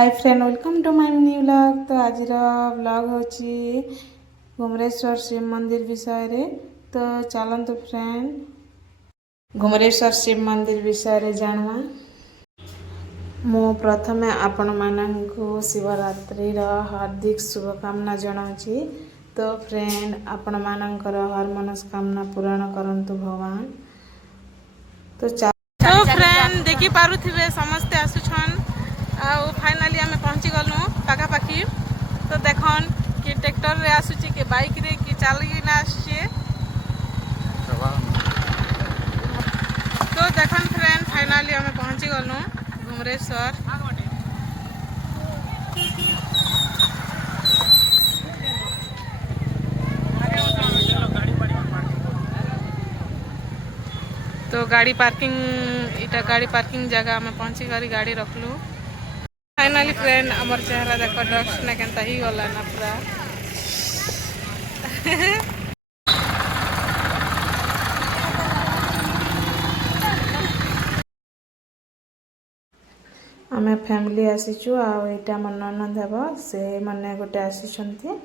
Hi friend welcome to my new vlog. तो आज vlog होची घुमरेश्वर शिव मंदिर विषय रे। तो चलतु फ्रेंड घुमरेश्वर शिव मंदिर विषय रे जानवा। मो प्रथमे आपण माननकु शिवरात्रि हार्दिक शुभकामना जनाऊँगी। तो फ्रेंड आपण मानकर हर मनस्कामना पूरण करंतु भगवान। तो फ्रेंड देखि पारुथिबे समस्ते आसुछन आउ फाइनाली आम पहुँची गलु पाखापाखि। तो देखन कि ट्रैक्टर रे आसुची कि बाइक रे कि चलना आसुचे। तो देखन फ्रेंड फाइनाली आम पहुँची गलु घुमरेश्वर। तो गाड़ी पार्किंग इटा गाड़ी पार्किंग जगह में पहुँची कर गाड़ी रखलु। फाइनाली फ्रेंड आमर चेहरा देख डस्ट ना केनता ही गला ना पूरा। आमे फैमिली आसीचु आ एटा मन ननद हेबो से मने गोटे आसीछंती।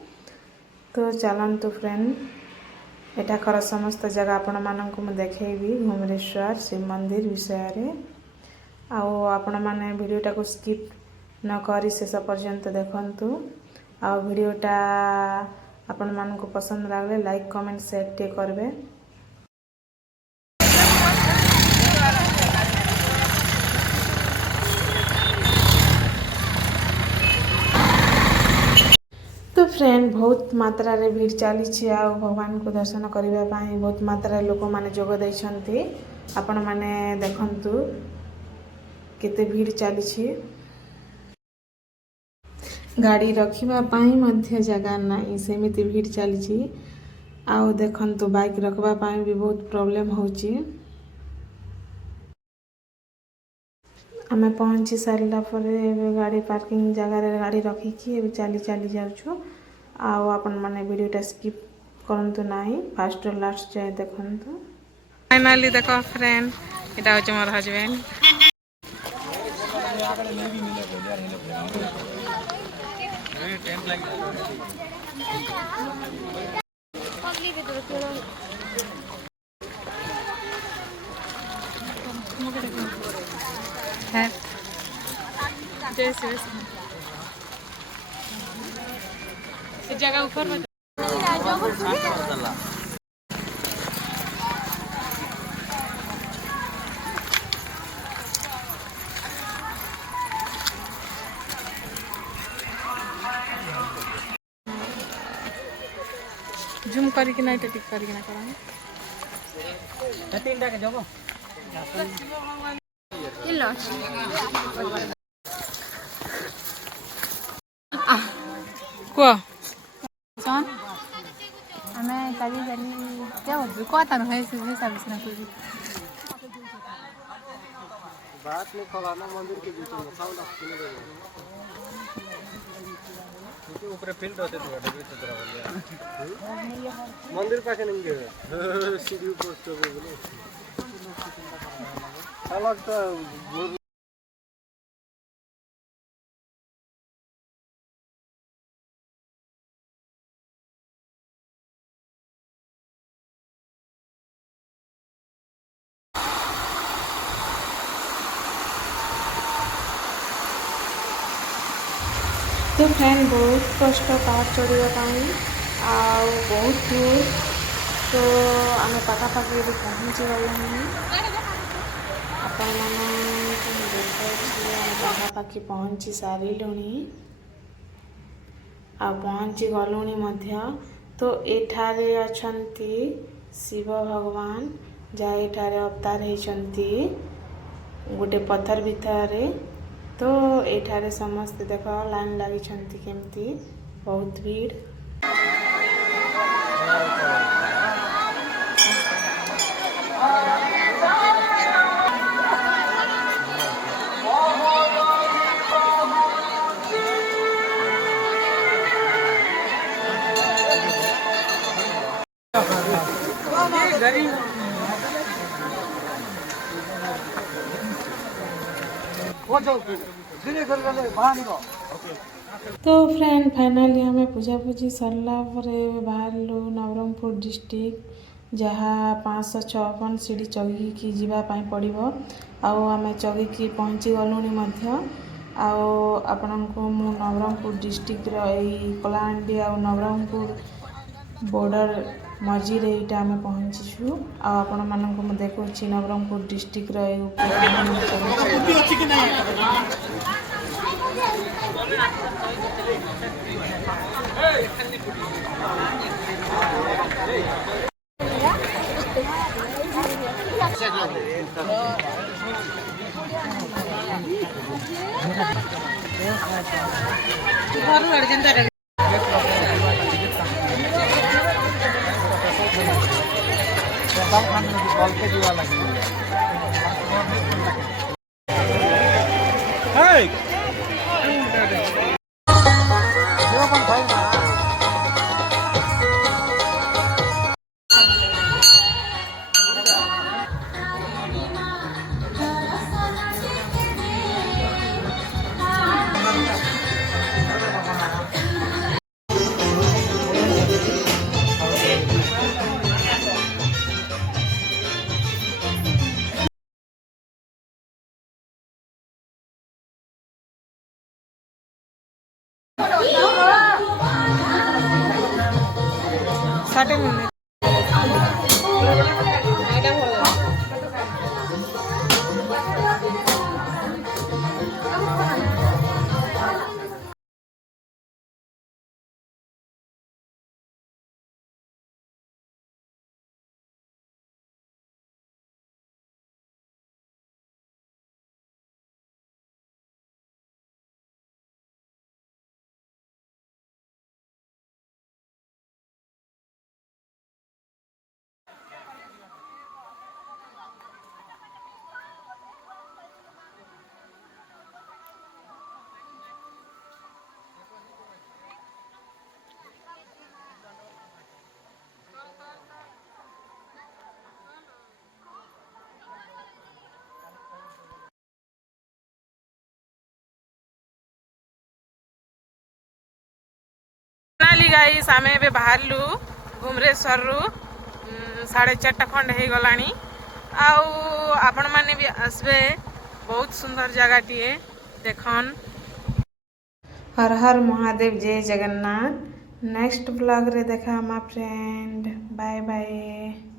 तो चलंतु फ्रेंड एठाकर समस्त जगह आपण माननकु म देखेबी घुमरेश्वर शिव मंदिर विषय रे। आउ आपण माने वीडियोटा को स्किप न करी शेष पर्यंत देखंतु। आ वीडियोटा आपण माननकु पसंद लागले लाइक कमेंट शेयर टे करबे। तो फ्रेंड बहुत मात्रा रे भीड़ चली आ भगवान को दर्शन करने बहुत मात्रा लोक माने जोग देइछंती। आपण माने देखंतु केते भीड़ चली। गाड़ी रखिबा पाई मध्य जगह नहीं सेमिति भीड़ चली। आउ देखंतु बाइक रखबा पाई भी बहुत प्रॉब्लम होची। आमे पहुँची सारिला परे गाड़ी पार्किंग जगह रे गाड़ी रखिकी चली चली जाउछु। आउ आपण माने वीडियोटा स्किप करंतु नाही फास्ट लास्ट जाए देखंतु। फाइनली देखो फ्रेंड एटा होचे मोर हस्बैंड। जगह ऊपर में जूम करके ना टिक करके ना करांगे तीनटा के जगह इल्लो को सन हमें कभी कभी क्या होता है कोता है से सर्विस ना कोई बात नहीं खोलाना मंदिर के बीच में साउंड सुने दे तो ऊपर फील्ड होते थे गाड़ी तो तरह बोलिए मंदिर पाके नहीं गए सीढ़ी ऊपर तो बोले अलग तो तो फ्रेंड बहुत कष्ट पहाड़ चढ़ाई आउ बहुत दूर। तो आम पाखापाखि पहुँची गलुनी आपण पाखापाखि पहुँची सारिलुणी आ पहुँची गलुणी मध्य। तो एठारे अछंती शिव भगवान जहाँ एठारे अवतार होइछंती गोटे पत्थर भितर। तो एठारे समस्त देख लाइन लगी केमती बहुत भीड़। तो फ्रेंड फाइनाली आम पूजापूजी सरला बाहर नवरंगपुर डिस्ट्रिक्ट जहाँ 556 सीढ़ी चगिकी जावाई पड़ो आम चगिकी पहुँची गलुणी आपण को मु नवरंगपुर डिस्ट्रिक्ट यही कलाहांडी आ नवरंगपुर बॉर्डर मझी यहाँ आम पहुँचीचु आपण मानक देखुँ नवरंगपुर डिस्ट्रिक्ट गाइस आम ए बाहरलु घुमरेश्वर रु 4:30 खंड हो गलानी आपण माने भी आसबे बहुत सुंदर जगह देखन। हर हर महादेव जय जगन्नाथ। नेक्स्ट ब्लॉग रे देखा मा फ्रेंड। Bye bye.